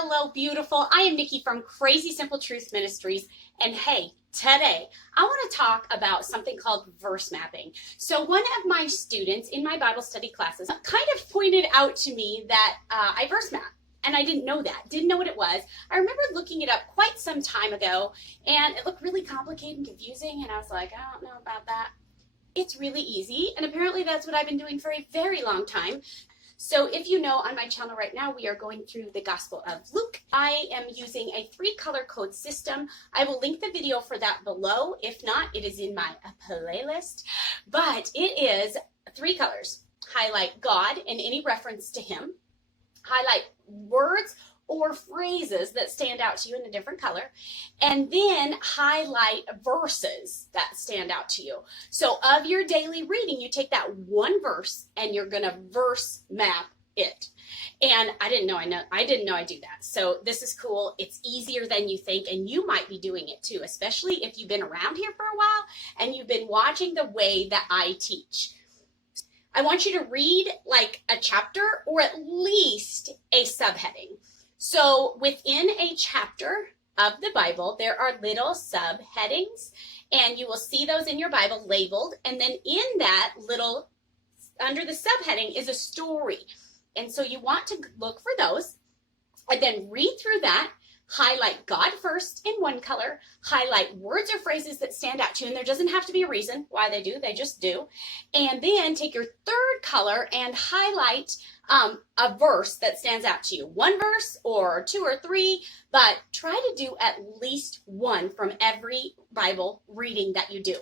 Hello, beautiful. I am Nicki from Crazy Simple Truth Ministries. And hey, today I want to talk about something called verse mapping. So one of my students in my Bible study classes kind of pointed out to me that I verse map. And I didn't know that, didn't know what it was. I remember looking it up quite some time ago, and it looked really complicated and confusing, and I was like, I don't know about that. It's really easy, and apparently that's what I've been doing for a very long time. So if you know, on my channel right now, we are going through the Gospel of Luke. I am using a 3-color code system. I will link the video for that below. If not, it is in my playlist. But it is 3 colors. Highlight God and any reference to him. Highlight words or phrases that stand out to you in a different color, and then highlight verses that stand out to you. So of your daily reading, you take that one verse and you're going to verse map it. And I didn't know I do that. So this is cool. It's easier than you think, and you might be doing it too, especially if you've been around here for a while and you've been watching the way that I teach. I want you to read like a chapter or at least a subheading. So within a chapter of the Bible, there are little subheadings, and you will see those in your Bible labeled. And then in that little, under the subheading is a story. And so you want to look for those and then read through that. Highlight God first in one color, highlight words or phrases that stand out to you, and there doesn't have to be a reason why they do, they just do. And then take your third color and highlight a verse that stands out to you. One verse or 2 or 3, but try to do at least one from every Bible reading that you do.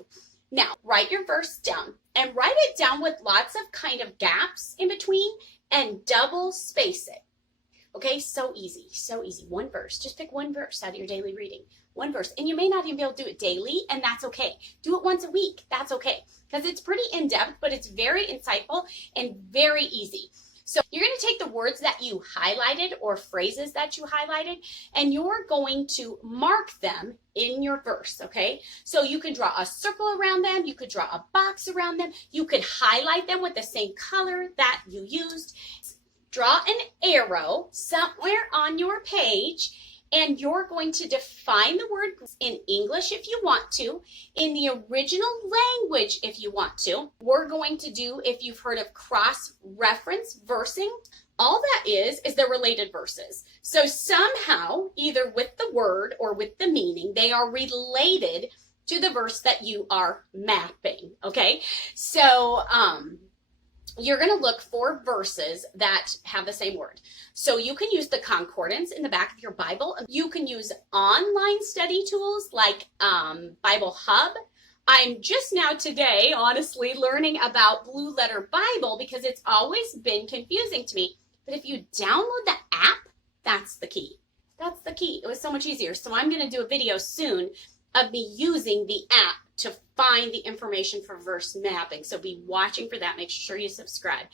Now, write your verse down and write it down with lots of kind of gaps in between and double space it. Okay, so easy, so easy. One verse. Just pick one verse out of your daily reading. One verse. And you may not even be able to do it daily, and that's okay. Do it once a week. That's okay. Because it's pretty in-depth, but it's very insightful and very easy. So you're going to take the words that you highlighted or phrases that you highlighted, and you're going to mark them in your verse, okay? So you can draw a circle around them. You could draw a box around them. You could highlight them with the same color that you used. Draw an arrow somewhere on your page, and you're going to define the word in English if you want to, in the original language if you want to. We're going to do, if you've heard of cross-reference versing, all that is they're related verses. So somehow, either with the word or with the meaning, they are related to the verse that you are mapping, okay? So, you're going to look for verses that have the same word. So you can use the concordance in the back of your Bible. You can use online study tools like Bible Hub. I'm just now today, honestly, learning about Blue Letter Bible because it's always been confusing to me. But if you download the app, that's the key. That's the key. It was so much easier. So I'm going to do a video soon of me using the app to find the information for verse mapping. So be watching for that. Make sure you subscribe.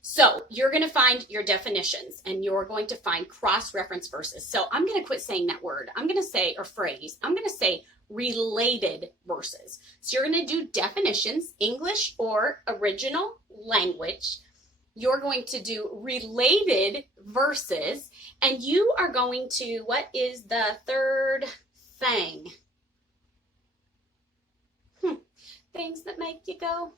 So you're going to find your definitions, and you're going to find cross-reference verses. So I'm going to quit saying that word. I'm going to say, or phrase, I'm going to say related verses. So you're going to do definitions, English or original language. You're going to do related verses, and you are going to, what is the third thing? Things that make you go,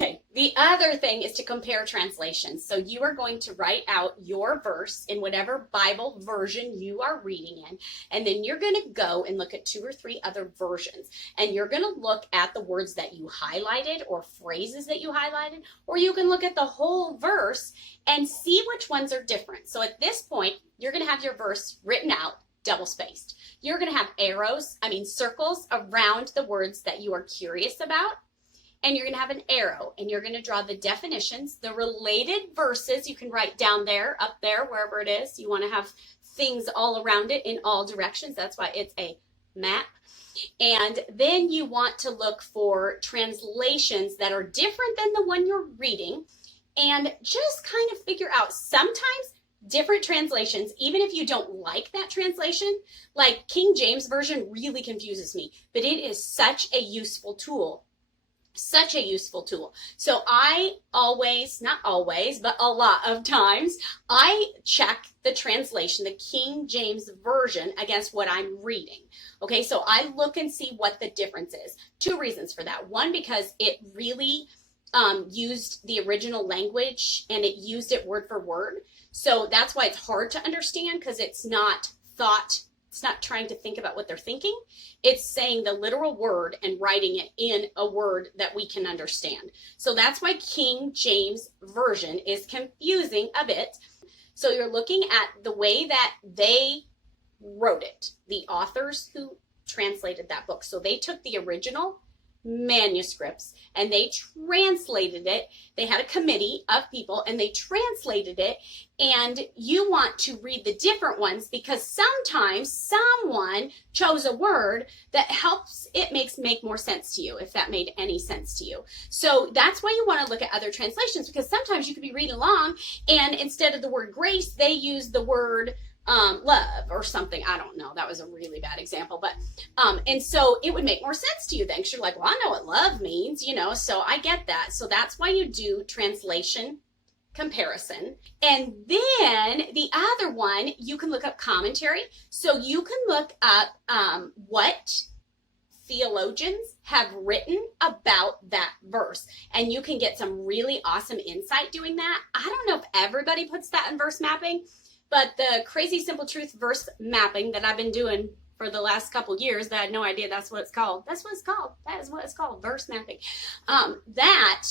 Okay, the other thing is to compare translations. So you are going to write out your verse in whatever Bible version you are reading in, and then you're going to go and look at 2 or 3 other versions, and you're going to look at the words that you highlighted or phrases that you highlighted, or you can look at the whole verse and see which ones are different. So at this point, you're going to have your verse written out, double spaced. You're going to have circles around the words that you are curious about. And you're going to have an arrow, and you're going to draw the definitions, the related verses. You can write down there, up there, wherever it is. You want to have things all around it in all directions. That's why it's a map. And then you want to look for translations that are different than the one you're reading, and just kind of figure out sometimes different translations, even if you don't like that translation, like King James Version really confuses me, but it is such a useful tool Such a useful tool. So I always, not always, but a lot of times, I check the translation, the King James Version, against what I'm reading. Okay, so I look and see what the difference is. Two reasons for that. One, because it really used the original language and it used it word for word. So that's why it's hard to understand, because it's not trying to think about what they're thinking. It's saying the literal word and writing it in a word that we can understand. So that's why King James Version is confusing a bit. So you're looking at the way that they wrote it, the authors who translated that book. So they took the original manuscripts and they translated it. They had a committee of people and they translated it, and you want to read the different ones because sometimes someone chose a word that helps it make more sense to you, if that made any sense to you. So that's why you want to look at other translations, because sometimes you could be reading along and instead of the word grace they use the word love or something. I don't know. That was a really bad example, but and so it would make more sense to you then, because you're like, well, I know what love means, you know, so I get that. So that's why you do translation comparison. And then the other one, you can look up commentary. So you can look up what theologians have written about that verse, and you can get some really awesome insight doing that. I don't know if everybody puts that in verse mapping, but the Crazy Simple Truth verse mapping that I've been doing for the last couple years, that I had no idea that's what it's called. That's what it's called. That is what it's called, verse mapping. That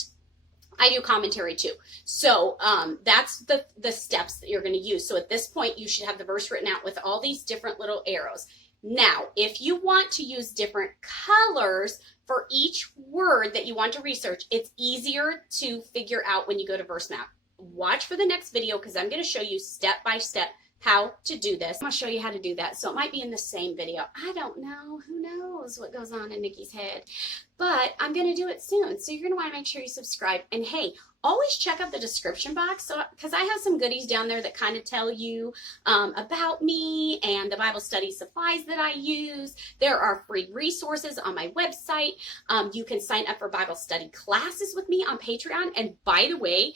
I do commentary too. So that's the steps that you're going to use. So at this point, you should have the verse written out with all these different little arrows. Now, if you want to use different colors for each word that you want to research, it's easier to figure out when you go to verse map. Watch for the next video, because I'm going to show you step by step how to do this. I'm going to show you how to do that. So it might be in the same video. I don't know. Who knows what goes on in Nikki's head? But I'm going to do it soon. So you're going to want to make sure you subscribe. And hey, always check out the description box, because I have some goodies down there that kind of tell you about me and the Bible study supplies that I use. There are free resources on my website. You can sign up for Bible study classes with me on Patreon. And by the way,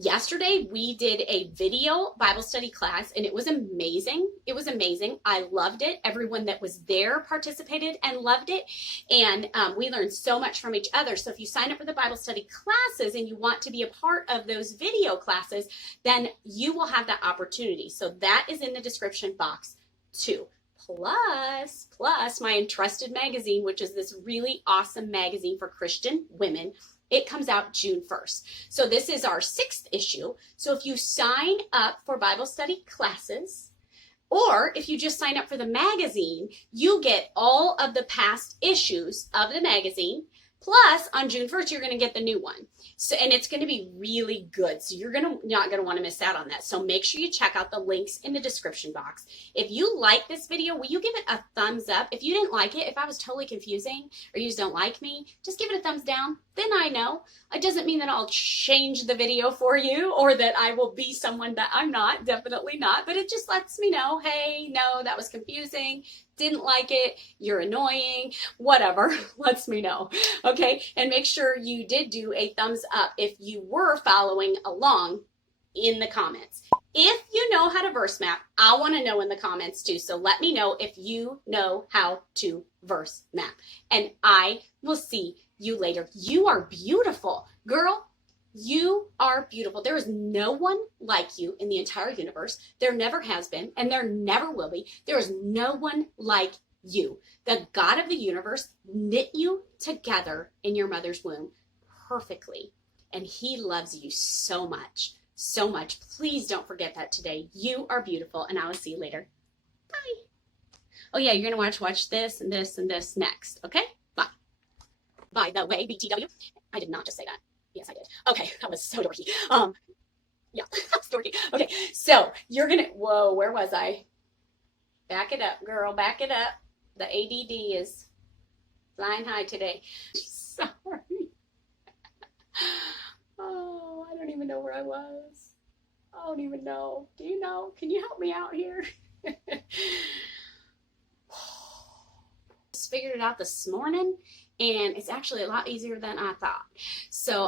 yesterday, we did a video Bible study class, and it was amazing. It was amazing. I loved it. Everyone that was there participated and loved it, and we learned so much from each other. So if you sign up for the Bible study classes and you want to be a part of those video classes, then you will have that opportunity. So that is in the description box too. Plus my Entrusted magazine, which is this really awesome magazine for Christian women. It comes out June 1st. So this is our 6th issue. So if you sign up for Bible study classes, or if you just sign up for the magazine, you get all of the past issues of the magazine. Plus, on June 1st, you're going to get the new one. So, and it's going to be really good. So you're not going to want to miss out on that. So make sure you check out the links in the description box. If you like this video, will you give it a thumbs up? If you didn't like it, if I was totally confusing, or you just don't like me, just give it a thumbs down. Then I know. It doesn't mean that I'll change the video for you, or that I will be someone that I'm not. Definitely not. But it just lets me know, hey, no, that was confusing. Didn't like it, you're annoying, whatever, lets me know, okay? And make sure you did do a thumbs up if you were following along in the comments. If you know how to verse map, I want to know in the comments too, so let me know if you know how to verse map. And I will see you later. You are beautiful, girl. You are beautiful. There is no one like you in the entire universe. There never has been, and there never will be. There is no one like you. The God of the universe knit you together in your mother's womb perfectly, and he loves you so much, so much. Please don't forget that today. You are beautiful, and I will see you later. Bye. Oh yeah, you're going to watch this and this and this next, okay? Bye. By the way, BTW, I did not just say that. Yes, I did. Okay, that was so dorky. Yeah, that's dorky. Okay, so you're gonna, whoa, where was I? Back it up, girl, back it up. The ADD is flying high today. Sorry. Oh, I don't even know where I was. I don't even know. Do you know? Can you help me out here? just figured it out this morning, and it's actually a lot easier than I thought. So